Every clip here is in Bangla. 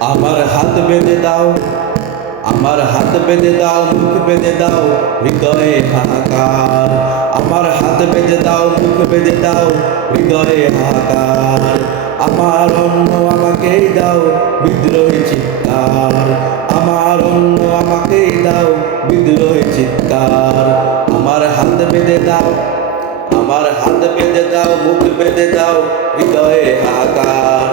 আমার হাত বেঁধে দাও, আমার হাত বেঁধে দাও, মুখ বেঁধে দাও, হৃদয়ে হাহাকার। আমার হাত বেঁধে দাও, মুখ বেঁধে দাও, হৃদয়ে হাহাকার। আমার অন্ন আমাকেই দাও, বিদ্রোহী চিৎকার। আমার অন্ন আমাকেই দাও, বিদ্রোহী চিৎকার। আমার হাত বেঁধে দাও, আমার হাত বেঁধে দাও, মুখ বেঁধে দাও, হৃদয়ে হাহাকার।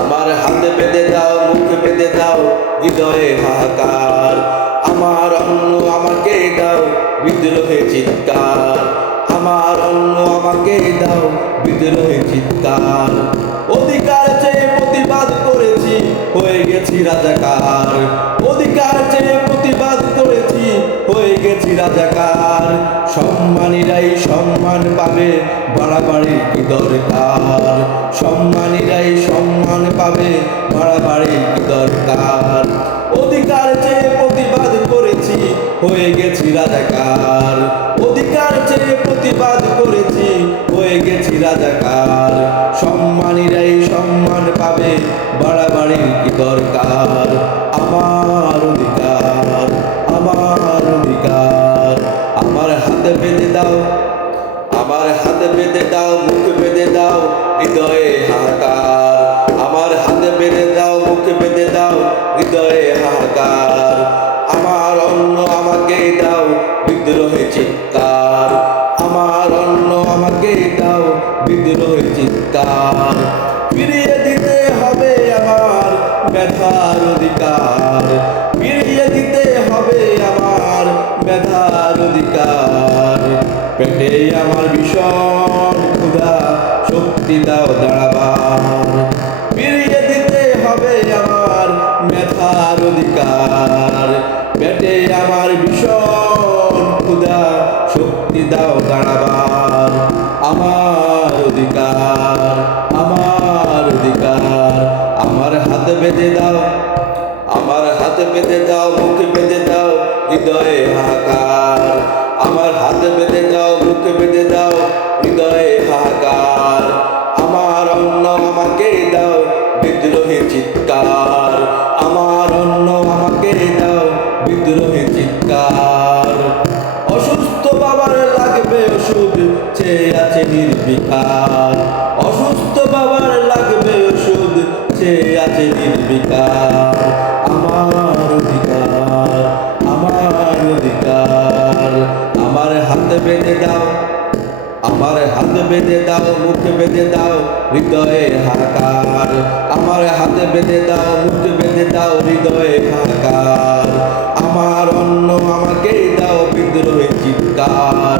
আমার হাত বেঁধে দাও, মুখ বেঁধে দাও, হৃদয়ে হাহাকার। আমার অন্ন আমাকে দাও, বিদ্রোহে চিৎকার। আমার অন্ন আমাকে দাও, বিদ্রোহে চিৎকার। অধিকার চেয়ে প্রতিবাদ করেছি, হয়ে গেছি রাজাকার। অধিকার চেয়ে প্রতিবাদ করেছি, হয়ে গেছি রাজাকার। সম্মানীরাই সম্মান পাবে, বাড়াবাড়ি কি দরকার? সম্মানীরাই সম্মান পাবে, বাড়াবাড়ি কি দরকার? অধিকার চেয়ে প্রতিবাদ করেছি, হয়ে গেছি রাজাকার। অধিকার চেয়ে প্রতিবাদ করেছি, হয়ে গেছি রাজাকার। সম্মানীরাই সম্মান পাবে, বাড়াবাড়ি কি দরকার? আমার অধিকার, আমার অধিকার। আমার হাত বেঁধে দাও, আমার হাত বেঁধে দাও, মুখ বেঁধে দাও, হৃদয়ে হাহাকার। আমার হাত বেঁধে দাও, মুখ বেঁধে দাও, হৃদয়ে হাহাকার। আমার অন্ন আমাকে দাও, বিদ্রোহে চিৎকার। আমার অন্ন আমাকে দাও, বিদ্রোহে চিৎকার। ফিরিয়ে দিতে হবে আমার মেধার অধিকার। ফিরিয়ে দিতে হবে আমার মেধার অধিকার। পেটে আমার ভীষণ ক্ষুধা, শক্তি দাও দাঁড়াবার। ফিরিয়ে দিতে হবে আমার মেধার অধিকার। পেটে আমার ভীষণ ক্ষুধা, শক্তি দাও দাঁড়াবার। আমার অধিকার, আমার অধিকার। আমার হাত বেঁধে দাও, আমার হাত বেঁধে দাও, মুখ বেঁধে দাও, হৃদয়ে হাহাকার। আমার হাত বেঁধে দাও, মুখ বেঁধে দাও, হৃদয়ে হাহাকার। আমার অন্ন আমাকে দাও, বিদ্রোহী চিৎকার। আমার অন্ন আমাকে দাও, বিদ্রোহী চিৎকার। অসুস্থ বাবার লাগবে ওষুধ, চেয়ে আছে নির্বিকার। অসুস্থ বাবার লাগবে ওষুধ, চেয়ে আছে নির্বিকার। আমার অধিকার, আমার অধিকার। আমার হাত বেঁধে দাও, আমার হাত বেঁধে দাও, মুখ বেঁধে দাও, হৃদয়ে হাহাকার। আমার হাত বেঁধে দাও, মুখ বেঁধে দাও, হৃদয়ে হাহাকার। আমার অন্ন আমাকে দাও, বিদ্রোহী চিৎকার।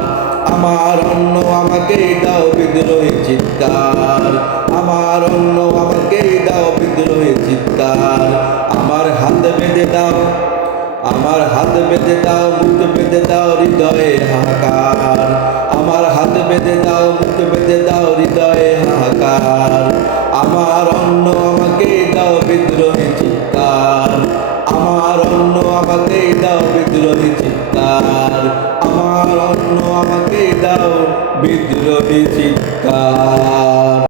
আমার অন্ন আমাকে দাও, বিদ্রোহী চিৎকার। আমার অন্ন আমাকে দাও, বিদ্রোহী চিৎকার। আমার হাত বেঁধে দাও, আমার হাত বেঁধে দাও, মুখ বেঁধে দাও, হৃদয়ে হাহাকার। আমার হাত বেঁধে দাও, মুখ বেঁধে দাও, হৃদয়ে হাহাকার। আমার অন্ন আমাকে দাও, বিদ্রোহী চিৎকার। আমার অন্ন আমাকে দাও, বিদ্রোহী চিৎকার। আমার অন্ন আমাকে দাও, বিদ্রোহী চিৎকার।